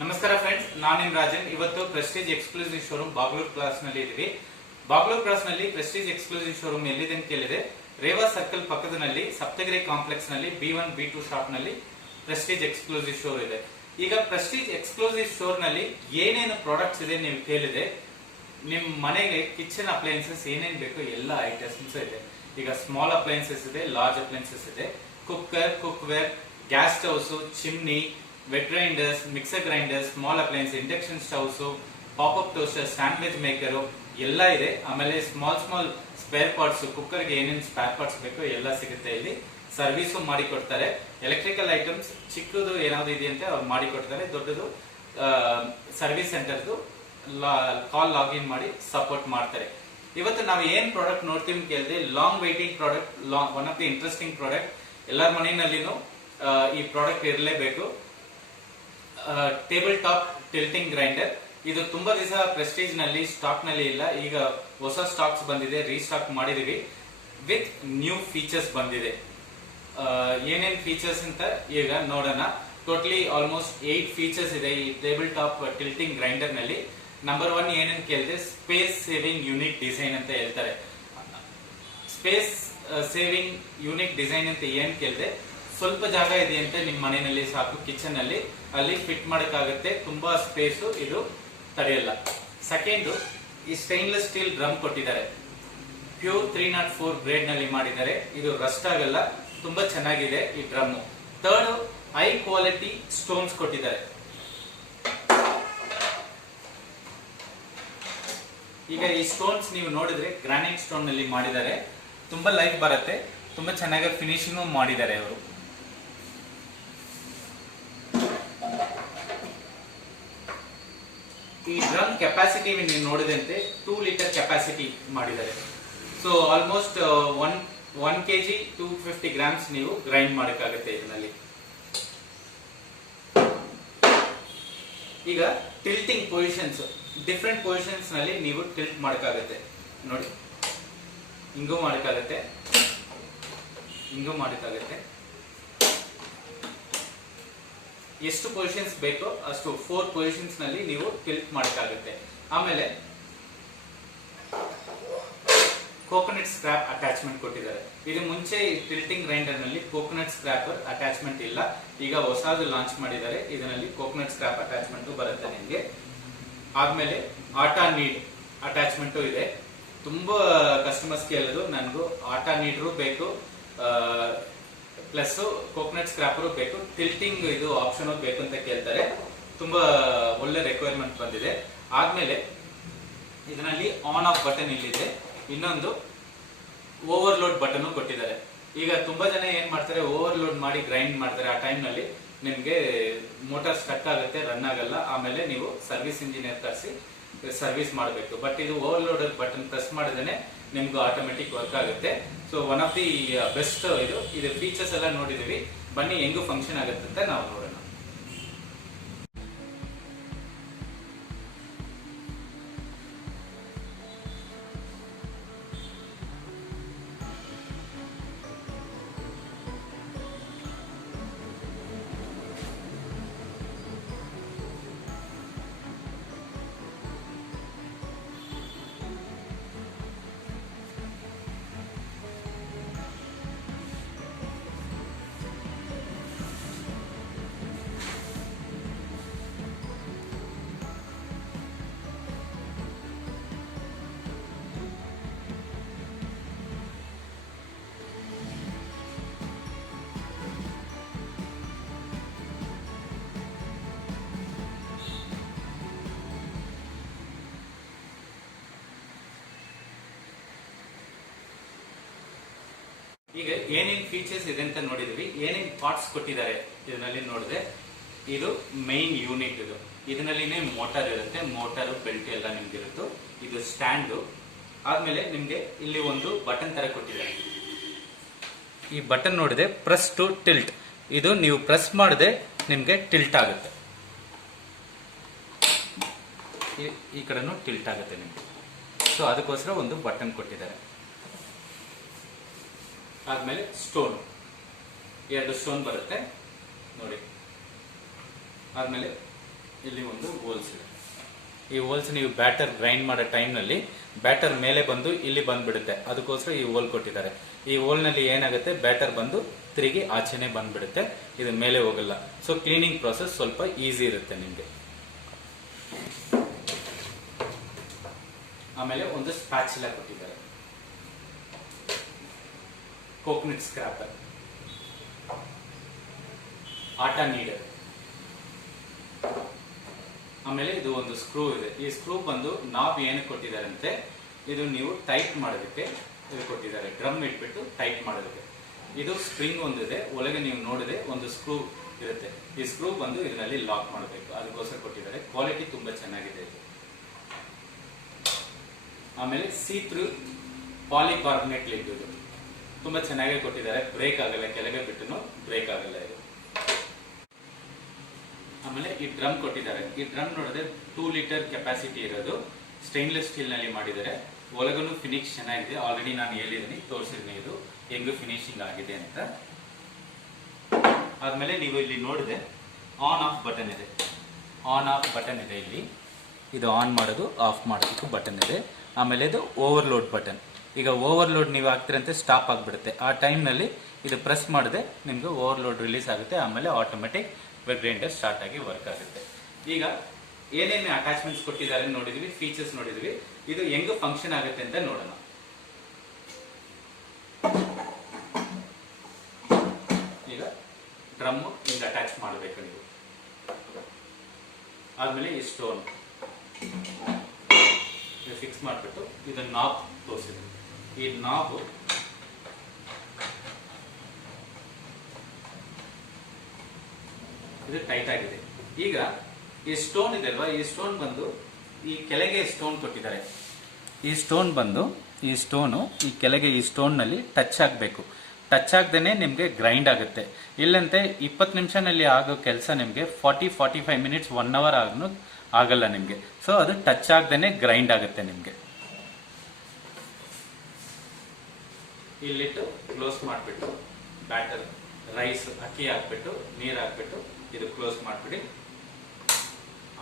ನಮಸ್ಕಾರ ಫ್ರೆಂಡ್ಸ್, ನಾನು ನಿಮ್ ರಾಜನ್. ಇವತ್ತು Prestige exclusive showroom Bagalur cross ನಲ್ಲಿ ಇದೀವಿ. ಬಾಗ್ಲೂರ್ ಕ್ರಾಸ್ ನಲ್ಲಿ ಪ್ರೆಸ್ಟೀಜ್ ಎಕ್ಸ್ಕ್ಲೂಸಿವ್ ಶೋರೂಮ್ ಎಲ್ಲಿದೆ ಅಂತ ಕೇಳಿದೆ. ರೇವಾ ಸರ್ಕಲ್ ಪಕ್ಕದಲ್ಲಿ ಸಪ್ತಗಿರಿ ಕಾಂಪ್ಲೆಕ್ಸ್ ನಲ್ಲಿ B1 B2 ಶಾಪ್ ನಲ್ಲಿ ಪ್ರೆಸ್ಟೀಜ್ ಎಕ್ಸ್ಕ್ಲೂಸಿವ್ ಶೋರ್ ಇದೆ. ಈಗ ಪ್ರೆಸ್ಟೀಜ್ ಎಕ್ಸ್ಕ್ಲೂಸಿವ್ ಶೋರ್ ನಲ್ಲಿ ಏನೇನು ಪ್ರಾಡಕ್ಟ್ಸ್ ಇದೆ ನೀವು ಕೇಳಿದೆ. ನಿಮ್ ಮನೆಗೆ ಕಿಚನ್ ಅಪ್ಲೈನ್ಸಸ್ ಏನೇನ್ ಬೇಕು ಎಲ್ಲ ಐಟಮ್ಸ್ ಇದೆ. ಈಗ ಸ್ಮಾಲ್ ಅಪ್ಲೈನ್ಸಸ್ ಇದೆ, ಲಾರ್ಜ್ ಅಪ್ಲೈನ್ಸಸ್ ಇದೆ, cooker, cookware, gas stoves, chimney, wet grinders, mixer grinders, small appliance, induction stoves, pop up toaster, sandwich maker ಎಲ್ಲ ಇದೆ. ಆಮೇಲೆ ಸ್ಮಾಲ್ ಸ್ಪೇರ್ ಪಾರ್ಟ್ಸ್, ಕುಕ್ಕರ್ಗೆ ಏನೇನು ಸ್ಪೇರ್ ಪಾರ್ಟ್ಸ್ ಬೇಕು ಎಲ್ಲ ಸಿಗುತ್ತೆ ಇಲ್ಲಿ. ಸರ್ವಿಸು ಮಾಡಿ ಕೊಡ್ತಾರೆ. ಎಲೆಕ್ಟ್ರಿಕಲ್ ಐಟಮ್ಸ್ ಚಿಕ್ಕದು ಏನಾದ್ರು ಇದೆಯಂತೆ ಅವ್ರು ಮಾಡಿ ಕೊಡ್ತಾರೆ. ದೊಡ್ಡದು ಸರ್ವಿಸ್ ಸೆಂಟರ್ದು ಕಾಲ್ ಲಾಗಿನ್ ಮಾಡಿ ಸಪೋರ್ಟ್ ಮಾಡ್ತಾರೆ. ಇವತ್ತು ನಾವು ಏನ್ ಪ್ರಾಡಕ್ಟ್ ನೋಡ್ತೀವಿ ಕೇಳಿದ್ರೆ, long waiting product, one of the interesting product. ಎಲ್ಲರ ಮನೆಯಲ್ಲಿನೂ ಈ ಪ್ರಾಡಕ್ಟ್ ಇರಲೇಬೇಕು. Table top tilting grinder. ಇದು ತುಂಬಾ ದಿವಸ ಪ್ರೆಸ್ಟೀಜ್ ನಲ್ಲಿ ಸ್ಟಾಕ್ ನಲ್ಲಿ ಇಲ್ಲ. ಈಗ ಹೊಸ ಸ್ಟಾಕ್ಸ್ ಬಂದಿದೆ, ರೀಸ್ಟಾಕ್ ಮಾಡಿದೀವಿ. ವಿತ್ ನ್ಯೂ ಫೀಚರ್ಸ್ ಬಂದಿದೆ. ಏನೇನ್ ಫೀಚರ್ಸ್ ಅಂತ ಈಗ ನೋಡೋಣ. ಟೋಟಲಿ ಆಲ್ಮೋಸ್ಟ್ 8 ಫೀಚರ್ಸ್ ಇದೆ ಈ ಟೇಬಲ್ ಟಾಪ್ ಟಿಲ್ಟಿಂಗ್ ಗ್ರೈಂಡರ್ ನಲ್ಲಿ. ನಂಬರ್ 1 ಏನೇನ್ ಕೇಳಿದ್ರೆ, ಸ್ಪೇಸ್ ಸೇವಿಂಗ್ ಯೂನಿಕ್ ಡಿಸೈನ್ ಅಂತ ಹೇಳ್ತಾರೆ. ಸ್ಪೇಸ್ ಸೇವಿಂಗ್ ಯೂನಿಕ್ ಡಿಸೈನ್ ಅಂತ ಏನ್ ಕೇಳಿದೆ, ಸ್ವಲ್ಪ ಜಾಗ ಇದೆಯಂತೆ ನಿಮ್ಮ ಮನೆಯಲ್ಲಿ ಸಾಕು, ಕಿಚನ್ ಅಲ್ಲಿ ಅಲ್ಲಿ ಫಿಟ್ ಮಾಡಕ್ಕಾಗುತ್ತೆ. ತುಂಬಾ ಸ್ಪೇಸ್ ಇದು ತಡೆಯಲ್ಲ. ಸೆಕೆಂಡ್, ಈ ಸ್ಟೈನ್ಲೆಸ್ ಸ್ಟೀಲ್ ಡ್ರಮ್ ಕೊಟ್ಟಿದ್ದಾರೆ. ಪ್ಯೂರ್ 304 ಗ್ರೇಡ್ ನಲ್ಲಿ ಮಾಡಿದ್ದಾರೆ. ಇದು ರಸ್ಟ್ ಆಗಲ್ಲ, ತುಂಬಾ ಚೆನ್ನಾಗಿದೆ ಈ drum. Third, high quality stones ಕೊಟ್ಟಿದ್ದಾರೆ. ಈಗ ಈ ಸ್ಟೋನ್ಸ್ ನೀವು ನೋಡಿದ್ರೆ ಗ್ರಾನೈಟ್ ಸ್ಟೋನ್ ನಲ್ಲಿ ಮಾಡಿದ್ದಾರೆ. ತುಂಬಾ ಲೈಫ್ ಬರುತ್ತೆ, ತುಂಬಾ ಚೆನ್ನಾಗಿ ಫಿನಿಶಿಂಗ್ ಮಾಡಿದ್ದಾರೆ ಅವರು. ಈ ಡ್ರಮ್ ಕೆಪಾಸಿಟಿ ನೀವು ನೋಡಿದಂತೆ 2 ಲೀಟರ್ ಕೆಪಾಸಿಟಿ ಮಾಡಿದ್ದಾರೆ. ಸೊ ಆಲ್ಮೋಸ್ಟ್ 1 kg 250 ಗ್ರಾಮ್ಸ್ ನೀವು ಗ್ರೈಂಡ್ ಮಾಡಕ್ಕಾಗುತ್ತೆ ಇದರಲ್ಲಿ. ಈಗ ಟಿಲ್ಟಿಂಗ್ ಪೊಸಿಷನ್ಸ್, ಡಿಫ್ರೆಂಟ್ ಪೊಸಿಷನ್ಸ್ ನಲ್ಲಿ ನೀವು ಟಿಲ್ಟ್ ಮಾಡಕ್ಕಾಗುತ್ತೆ. ನೋಡಿ, ಹಿಂಗೂ ಮಾಡಕ್ಕಾಗುತ್ತೆ, ಹಿಂಗೂ ಮಾಡಕ್ಕಾಗುತ್ತೆ. ಎಷ್ಟು ಪೊಸಿಷನ್ಸ್ ಬೇಕೋ ಅಷ್ಟು 4 ಪೊಸಿಷನ್ಸ್ ನಲ್ಲಿ ನೀವು ಟಿಲ್ಟ್ ಮಾಡಕ್ಕಾಗುತ್ತೆ. ಆಮೇಲೆ ಕೋಕೋನಟ್ ಸ್ಕ್ರಾಪ್ ಅಟ್ಯಾಚ್ಮೆಂಟ್ ಕೊಟ್ಟಿದ್ದಾರೆ. ಇದು ಮುಂಚೆ ಟಿಲ್ಟಿಂಗ್ ಗ್ರೈಂಡರ್ ನಲ್ಲಿ ಕೋಕೋನಟ್ ಸ್ಕ್ರಾಪರ್ ಅಟ್ಯಾಚ್ಮೆಂಟ್ ಇಲ್ಲ. ಈಗ ಹೊಸದು ಲಾಂಚ್ ಮಾಡಿದ್ದಾರೆ. ಇದರಲ್ಲಿ ಕೋಕೋನಟ್ ಸ್ಕ್ರಾಪ್ ಅಟ್ಯಾಚ್ಮೆಂಟ್ ಬರುತ್ತೆ ನಿಮಗೆ. ಆದ್ಮೇಲೆ ಆಟಾ ನೀಡ್ ಅಟ್ಯಾಚ್ಮೆಂಟ್ ಇದೆ. ತುಂಬಾ ಕಸ್ಟಮರ್ಸ್ ಕೇಳಿದ್ರು, ನನಗೂ ಆಟಾ ನೀಡ್ರು ಬೇಕು, ಪ್ಲಸ್ ಕೋಕೋನಟ್ ಸ್ಕ್ರಾಪರು ಬೇಕು, ಟಿಲ್ಟಿಂಗ್ ಇದು ಆಪ್ಷನ್ ಬೇಕು ಅಂತ ಕೇಳ್ತಾರೆ. ತುಂಬಾ ಒಳ್ಳೆ ರಿಕ್ವೈರ್ಮೆಂಟ್ ಬಂದಿದೆ. ಆದ್ಮೇಲೆ ಇದರಲ್ಲಿ ಆನ್ ಆಫ್ ಬಟನ್ ಇಲ್ಲಿದೆ. ಇನ್ನೊಂದು ಓವರ್ಲೋಡ್ ಬಟನ್ ಕೊಟ್ಟಿದ್ದಾರೆ. ಈಗ ತುಂಬಾ ಜನ ಏನ್ ಮಾಡ್ತಾರೆ, ಓವರ್ಲೋಡ್ ಮಾಡಿ ಗ್ರೈಂಡ್ ಮಾಡ್ತಾರೆ. ಆ ಟೈಮ್ ನಲ್ಲಿ ನಿಮ್ಗೆ ಮೋಟಾರ್ ಸ್ಟಕ್ ಆಗುತ್ತೆ, ರನ್ ಆಗಲ್ಲ. ಆಮೇಲೆ ನೀವು ಸರ್ವಿಸ್ ಇಂಜಿನಿಯರ್ ತರಿಸಿ ಸರ್ವಿಸ್ ಮಾಡಬೇಕು. ಬಟ್ ಇದು ಓವರ್ಲೋಡ್ ಬಟನ್ ಪ್ರೆಸ್ ಮಾಡಿದ್ರೆ ನಿಮ್ಗೆ ಆಟೋಮೆಟಿಕ್ ವರ್ಕ್ ಆಗುತ್ತೆ. So one of the best ಇದು ಫೀಚರ್ಸ್ ಎಲ್ಲ ನೋಡಿದೀವಿ. ಬನ್ನಿ ಹೆಂಗೂ ಫಂಕ್ಷನ್ ಆಗುತ್ತೆ ಅಂತ ನಾವು ನೋಡೋಣ. ಈಗ ಏನೇನ್ ಫೀಚರ್ಸ್ ಇದೆ ಅಂತ ನೋಡಿದ್ವಿ. ಏನೇನ್ ಪಾರ್ಟ್ಸ್ ಕೊಟ್ಟಿದ್ದಾರೆ ಇದರಲ್ಲಿ ನೋಡಿದ್ರೆ, ಇದು ಮೈನ್ ಯೂನಿಟ್. ಇದರಲ್ಲಿನೇ ಮೋಟಾರ್ ಇರುತ್ತೆ. ಮೋಟಾರ್ ಬೆಲ್ಟ್ ಎಲ್ಲ ನಿಮ್ಗೆ ಇರುತ್ತೆ. ಇದು ಸ್ಟ್ಯಾಂಡು. ಆದ್ಮೇಲೆ ನಿಮ್ಗೆ ಇಲ್ಲಿ ಒಂದು ಬಟನ್ ತರ ಕೊಟ್ಟಿದ್ದಾರೆ. ಈ ಬಟನ್ ನೋಡಿದ್ರೆ ಪ್ರೆಸ್ ಟು ಟಿಲ್ಟ್. ಇದು ನೀವು ಪ್ರೆಸ್ ಮಾಡಿದ್ರೆ ನಿಮ್ಗೆ ಟಿಲ್ಟ್ ಆಗುತ್ತೆ. ಈ ಕಡೆನೂ ಟಿಲ್ಟ್ ಆಗುತ್ತೆ ನಿಮ್ಗೆ. ಸೊ ಅದಕ್ಕೋಸ್ಕರ ಒಂದು ಬಟನ್ ಕೊಟ್ಟಿದ್ದಾರೆ. ಆದ್ಮೇಲೆ ಸ್ಟೋನ್, 2 ಸ್ಟೋನ್ ಬರುತ್ತೆ ನೋಡಿ. ಆದ್ಮೇಲೆ ಇಲ್ಲಿ ಒಂದು ಹೋಲ್ಸ್ ಇದೆ. ಈ ಹೋಲ್ಸ್ ನೀವು ಬ್ಯಾಟರ್ ಗ್ರೈಂಡ್ ಮಾಡೋ ಟೈಮ್ನಲ್ಲಿ ಬ್ಯಾಟರ್ ಮೇಲೆ ಬಂದು ಇಲ್ಲಿ ಬಂದ್ಬಿಡುತ್ತೆ, ಅದಕ್ಕೋಸ್ಕರ ಈ ಹೋಲ್ ಕೊಟ್ಟಿದ್ದಾರೆ. ಈ ಹೋಲ್ನಲ್ಲಿ ಏನಾಗುತ್ತೆ, ಬ್ಯಾಟರ್ ಬಂದು ತಿರುಗಿ ಆಚೆನೆ ಬಂದ್ಬಿಡುತ್ತೆ, ಇದು ಮೇಲೆ ಹೋಗಲ್ಲ. ಸೊ ಕ್ಲೀನಿಂಗ್ ಪ್ರಾಸೆಸ್ ಸ್ವಲ್ಪ ಈಸಿ ಇರುತ್ತೆ ನಿಮಗೆ. ಆಮೇಲೆ ಒಂದು ಸ್ಪ್ಯಾಚುಲಾ ಕೊಟ್ಟಿದ್ದಾರೆ, ಕೋಕೋನಟ್ ಸ್ಕ್ರಾಪರ್, ಆಟಾ ನೀಡರ್, ಆಮೇಲೆ ಇದು ಒಂದು ಸ್ಕ್ರೂ ಇದೆ. ಈ ಸ್ಕ್ರೂ ಬಂದು ನಾಬ್ ಏನು ಕೊಟ್ಟಿದ್ದಾರೆ ಅಂತೆ, ಇದು ನೀವು ಟೈಟ್ ಮಾಡೋದಕ್ಕೆ ಇದು ಕೊಟ್ಟಿದ್ದಾರೆ, ಡ್ರಮ್ ಇಟ್ಬಿಟ್ಟು ಟೈಟ್ ಮಾಡೋದಕ್ಕೆ. ಇದು ಸ್ಪ್ರಿಂಗ್ ಒಂದಿದೆ, ಒಳಗೆ ನೀವು ನೋಡಿದ್ರೆ ಒಂದು ಸ್ಕ್ರೂ ಇರುತ್ತೆ. ಈ ಸ್ಕ್ರೂ ಬಂದು ಇದರಲ್ಲಿ ಲಾಕ್ ಮಾಡಬೇಕು, ಅದಕ್ಕೋಸ್ಕರ ಕೊಟ್ಟಿದ್ದಾರೆ. ಕ್ವಾಲಿಟಿ ತುಂಬಾ ಚೆನ್ನಾಗಿದೆ ಇದು. ಆಮೇಲೆ ಸೀ-ಥ್ರೂ ಪಾಲಿಕಾರ್ಬನೇಟ್ ಲಿಡ್, ಇದು ತುಂಬಾ ಚೆನ್ನಾಗಿ ಕೊಟ್ಟಿದ್ದಾರೆ, ಬ್ರೇಕ್ ಆಗಲ್ಲ, ಕೆಳಗೆ ಬಿಟ್ಟು ಬ್ರೇಕ್ ಆಗಲ್ಲ ಇದು. ಆಮೇಲೆ ಈ ಡ್ರಮ್ ಕೊಟ್ಟಿದ್ದಾರೆ. ಈ ಡ್ರಮ್ ನೋಡಿದ್ರೆ 2 ಲೀಟರ್ ಕೆಪಾಸಿಟಿ ಇರೋದು, ಸ್ಟೈನ್ಲೆಸ್ ಸ್ಟೀಲ್ ನಲ್ಲಿ ಮಾಡಿದ್ದಾರೆ. ಒಳಗನು ಫಿನಿಶ್ ಚೆನ್ನಾಗಿದೆ, ಆಲ್ರೆಡಿ ನಾನು ಹೇಳಿದ್ದೀನಿ, ತೋರಿಸಿದ್ದೀನಿ ಇದು ಹೆಂಗು ಫಿನಿಶಿಂಗ್ ಆಗಿದೆ ಅಂತ. ಆದ್ಮೇಲೆ ನೀವು ಇಲ್ಲಿ ನೋಡಿದ್ರೆ ಆನ್ ಆಫ್ ಬಟನ್ ಇದೆ, ಆನ್ ಆಫ್ ಬಟನ್ ಇದೆ ಇಲ್ಲಿ. ಇದು ಆನ್ ಮಾಡೋದು ಆಫ್ ಮಾಡೋದಕ್ಕೂ ಬಟನ್ ಇದೆ. ಆಮೇಲೆ ಇದು ಓವರ್ಲೋಡ್ ಬಟನ್. ಈಗ ಓವರ್ಲೋಡ್ ನೀವು ಹಾಕ್ತಿರಂತೆ ಸ್ಟಾಪ್ ಆಗಿಬಿಡುತ್ತೆ, ಆ ಟೈಮ್ನಲ್ಲಿ ಇದು ಪ್ರೆಸ್ ಮಾಡಿದ್ರೆ ನಿಮಗೆ ಓವರ್ಲೋಡ್ ರಿಲೀಸ್ ಆಗುತ್ತೆ. ಆಮೇಲೆ ಆಟೋಮೆಟಿಕ್ ಗ್ರೈಂಡರ್ ಸ್ಟಾರ್ಟ್ ಆಗಿ ವರ್ಕ್ ಆಗುತ್ತೆ. ಈಗ ಏನೇನು ಅಟ್ಯಾಚ್ಮೆಂಟ್ಸ್ ಕೊಟ್ಟಿದ್ದಾರೆ ನೋಡಿದ್ವಿ, ಫೀಚರ್ಸ್ ನೋಡಿದ್ವಿ. ಇದು ಹೆಂಗ್ ಫಂಕ್ಷನ್ ಆಗುತ್ತೆ ಅಂತ ನೋಡೋಣ. ಈಗ ಡ್ರಮ್ ಹಿಂಗ್ ಅಟ್ಯಾಚ್ ಮಾಡಬೇಕು ನೀವು. ಆದ್ಮೇಲೆ ಈ ಸ್ಟೋನ್ ಫಿಕ್ಸ್ ಮಾಡಿಬಿಟ್ಟು ಇದನ್ನ ನಾಬ್ ತೋರಿಸಿದ್ವಿ. ಈ ನಾಬ್ ಇದು ಟೈಟ್ ಆಗಿದೆ. ಈಗ ಈ ಸ್ಟೋನ್ ಇದೆ ಅಲ್ವಾ, ಈ ಸ್ಟೋನ್ ಬಂದು ಈ ಕೆಳಗೆ ಸ್ಟೋನ್ ಕೊಟ್ಟಿದ್ದಾರೆ. ಈ ಸ್ಟೋನ್ ಬಂದು ಈ ಸ್ಟೋನು ಈ ಕೆಳಗೆ ಈ ಸ್ಟೋನ್ ನಲ್ಲಿ ಟಚ್ ಆಗಬೇಕು. ಟಚ್ ಆಗದೇನೆ ನಿಮಗೆ ಗ್ರೈಂಡ್ ಆಗುತ್ತೆ. ಇಲ್ಲಂತೆ 20 ನಿಮಿಷನಲ್ಲಿ ಆಗೋ ಕೆಲಸ ನಿಮಗೆ 40-45 ಮಿನಿಟ್ಸ್ 1 ಅವರ್ ಆಗಲ್ಲ ನಿಮಗೆ. ಸೊ ಅದು ಟಚ್ ಆಗದೇನೆ ಗ್ರೈಂಡ್ ಆಗುತ್ತೆ ನಿಮಗೆ. ಇಲ್ಲಿಟ್ಟು ಕ್ಲೋಸ್ ಮಾಡಿಬಿಟ್ಟು ಬ್ಯಾಟರ್ ರೈಸ್ ಅಕ್ಕಿ ಹಾಕ್ಬಿಟ್ಟು ನೀರು ಹಾಕ್ಬಿಟ್ಟು ಇದು ಕ್ಲೋಸ್ ಮಾಡಿಬಿಡಿ,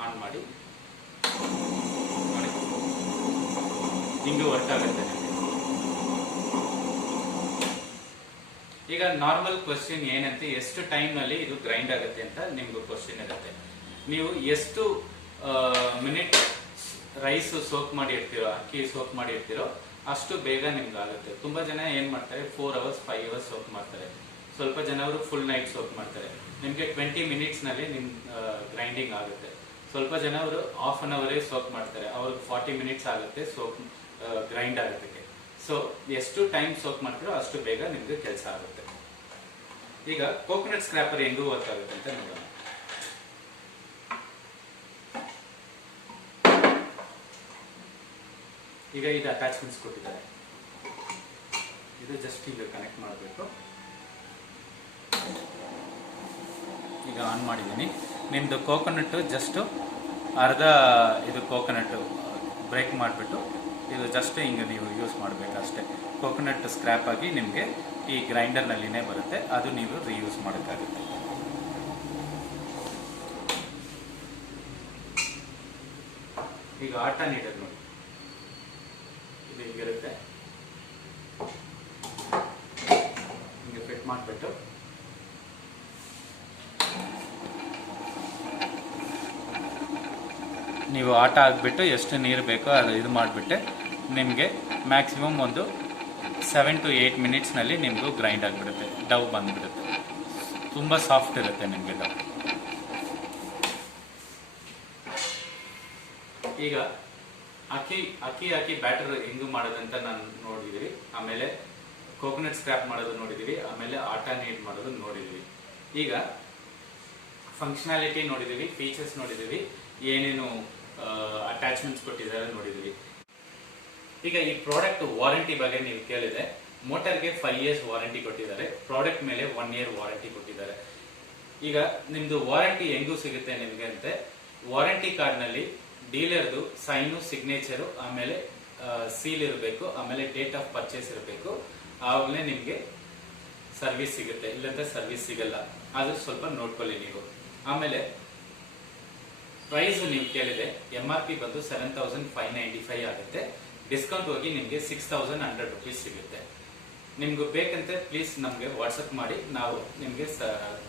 ಆನ್ ಮಾಡಿ, ಹಿಂಗೆ ವರ್ಕ್ ಆಗುತ್ತೆ ನಿಮಗೆ. ಈಗ ನಾರ್ಮಲ್ ಕ್ವಶನ್ ಏನಂತೆ, ಎಷ್ಟು ಟೈಮ್ ನಲ್ಲಿ ಇದು ಗ್ರೈಂಡ್ ಆಗುತ್ತೆ ಅಂತ ನಿಮ್ಗೆ ಕ್ವಶನ್ ಇರುತ್ತೆ. ನೀವು ಎಷ್ಟು ಮಿನಿಟ್ ರೈಸ್ ಸೋಕ್ ಮಾಡಿ ಇರ್ತೀರೋ, ಅಕ್ಕಿ ಸೋಕ್ ಮಾಡಿ ಇರ್ತೀರೋ ಅಷ್ಟು ಬೇಗ ನಿಮ್ಗೆ ಆಗುತ್ತೆ. ತುಂಬಾ ಜನ ಏನ್ ಮಾಡ್ತಾರೆ 4 ಅವರ್ಸ್ 5 ಅವರ್ಸ್ ಸೋಕ್ ಮಾಡ್ತಾರೆ. ಸ್ವಲ್ಪ ಜನ ಅವರು ಫುಲ್ ನೈಟ್ ಸೋಕ್ ಮಾಡ್ತಾರೆ. ನಿಮ್ಗೆ 20 ಮಿನಿಟ್ಸ್ ನಲ್ಲಿ ನಿಮ್ ಗ್ರೈಂಡಿಂಗ್ ಆಗುತ್ತೆ. ಸ್ವಲ್ಪ ಜನ ಅವರು ಹಾಫ್ ಅನ್ ಅವರೇ ಸೋಕ್ ಮಾಡ್ತಾರೆ, ಅವ್ರಿಗೆ 40 ಮಿನಿಟ್ಸ್ ಆಗುತ್ತೆ ಸೋಕ್ ಗ್ರೈಂಡ್ ಆಗೋದಕ್ಕೆ. ಸೊ ಎಷ್ಟು ಟೈಮ್ ಸೋಕ್ ಮಾಡ್ತೀರೋ ಅಷ್ಟು ಬೇಗ ನಿಮ್ಗೆ ಕೆಲಸ ಆಗುತ್ತೆ. ಈಗ ಕೋಕೋನಟ್ ಸ್ಕ್ರಾಪರ್ ಹೆಂಗೂ ವರ್ಕ್ ಆಗುತ್ತೆ ಅಂತ ನೋಡೋಣ. ಈಗ ಇದು ಅಟ್ಯಾಚ್ಮೆಂಟ್ಸ್ ಕೊಟ್ಟಿದ್ದಾರೆ, ಇದು ಜಸ್ಟ್ ಈಗ ಕನೆಕ್ಟ್ ಮಾಡಬೇಕು. ಈಗ ಆನ್ ಮಾಡಿದ್ದೀನಿ. ನಿಮ್ಮದು ಕೋಕೋನಟ್ ಜಸ್ಟ್ ಅರ್ಧ ಇದು ಕೋಕೋನಟ್ ಬ್ರೇಕ್ ಮಾಡಿಬಿಟ್ಟು ಇದು ಜಸ್ಟ್ ಹಿಂಗೆ ನೀವು ಯೂಸ್ ಮಾಡಬೇಕು ಅಷ್ಟೇ. ಕೋಕೋನಟ್ ಸ್ಕ್ರ್ಯಾಪ್ ಆಗಿ ನಿಮಗೆ ಈ ಗ್ರೈಂಡರ್ನಲ್ಲಿನೇ ಬರುತ್ತೆ, ಅದು ನೀವು ರೀಯೂಸ್ ಮಾಡೋಕ್ಕಾಗುತ್ತೆ. ಈಗ ಆಟ ನೀಡರ್ ನೋಡಿ, ಇದು ಹಿಂಗಿರುತ್ತೆ. ಹಿಂಗೆ ಫಿಟ್ ಮಾಡಿಬಿಟ್ಟು ನೀವು ಆಟ ಹಾಕ್ಬಿಟ್ಟು ಎಷ್ಟು ನೀರು ಬೇಕೋ ಅದು ಇದು ಮಾಡಿಬಿಟ್ಟೆ ನಿಮಗೆ ಮ್ಯಾಕ್ಸಿಮಮ್ ಒಂದು 7 to 8 ಮಿನಿಟ್ಸ್ನಲ್ಲಿ ನಿಮಗೂ ಗ್ರೈಂಡ್ ಆಗಿಬಿಡುತ್ತೆ, ಡವ್ ಬಂದುಬಿಡುತ್ತೆ. ತುಂಬ ಸಾಫ್ಟ್ ಇರುತ್ತೆ ನಿಮಗೆ ಡವ್. ಈಗ ಅಕ್ಕಿ ಹಾಕಿ ಬ್ಯಾಟರ್ ಹೆಂಗು ಮಾಡೋದಂತ ನಾನು ನೋಡಿದ್ದೀವಿ. ಆಮೇಲೆ ಕೋಕೋನಟ್ ಸ್ಕ್ರ್ಯಾಪ್ ಮಾಡೋದು ನೋಡಿದ್ದೀವಿ. ಆಮೇಲೆ ಆಟ ನೀಡ್ ಮಾಡೋದು ನೋಡಿದ್ದೀವಿ. ಈಗ ಫಂಕ್ಷನಾಲಿಟಿ ನೋಡಿದ್ದೀವಿ, ಫೀಚರ್ಸ್ ನೋಡಿದ್ದೀವಿ, ಏನೇನು ಅಟ್ಯಾಚ್ಮೆಂಟ್ಸ್ ಕೊಟ್ಟಿದ್ದಾರೆ ನೋಡಿದ್ದೀವಿ. ಈಗ ಈ ಪ್ರಾಡಕ್ಟ್ ವಾರಂಟಿ ಬಗ್ಗೆ ನೀವು ಕೇಳಿದೆ. ಮೋಟರ್ಗೆ 5 years ವಾರಂಟಿ ಕೊಟ್ಟಿದ್ದಾರೆ, ಪ್ರಾಡಕ್ಟ್ ಮೇಲೆ 1 year ವಾರಂಟಿ ಕೊಟ್ಟಿದ್ದಾರೆ. ಈಗ ನಿಮ್ದು ವಾರಂಟಿ ಹೆಂಗೂ ಸಿಗುತ್ತೆ ನಿಮಗೆ ಅಂತೆ, ವಾರಂಟಿ ಕಾರ್ಡ್ನಲ್ಲಿ ಡೀಲರ್ದು ಸೈನು ಸಿಗ್ನೇಚರು ಆಮೇಲೆ ಸೀಲ್ ಇರಬೇಕು, ಆಮೇಲೆ ಡೇಟ್ ಆಫ್ ಪರ್ಚೇಸ್ ಇರಬೇಕು. ಆವಾಗಲೇ ನಿಮಗೆ ಸರ್ವಿಸ್ ಸಿಗುತ್ತೆ, ಇಲ್ಲಂತ ಸರ್ವಿಸ್ ಸಿಗಲ್ಲ. ಅದು ಸ್ವಲ್ಪ ನೋಡ್ಕೊಳ್ಳಿ ನೀವು. ಆಮೇಲೆ ಪ್ರೈಸ್ ನೀವು ಕೇಳಿದೆ MRP ಬಂದು 7595 ಆಗುತ್ತೆ. ಡಿಸ್ಕೌಂಟ್ ಹೋಗಿ ನಿಮಗೆ 6100 rupees ಸಿಗುತ್ತೆ. ನಿಮ್ಗೆ ಬೇಕಂತೆ ಪ್ಲೀಸ್ ನಮಗೆ ವಾಟ್ಸಪ್ ಮಾಡಿ, ನಾವು ನಿಮಗೆ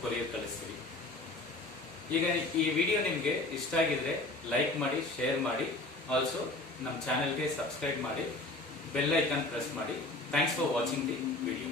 ಕೊರಿಯರ್ ಕಳಿಸ್ತೀವಿ. ಈಗ ಈ ವಿಡಿಯೋ ನಿಮಗೆ ಇಷ್ಟ ಆಗಿದ್ರೆ ಲೈಕ್ ಮಾಡಿ, ಶೇರ್ ಮಾಡಿ, ಆಲ್ಸೋ ನಮ್ಮ ಚಾನೆಲ್ಗೆ ಸಬ್ಸ್ಕ್ರೈಬ್ ಮಾಡಿ, ಬೆಲ್ ಐಕಾನ್ ಪ್ರೆಸ್ ಮಾಡಿ. Thanks for watching the video.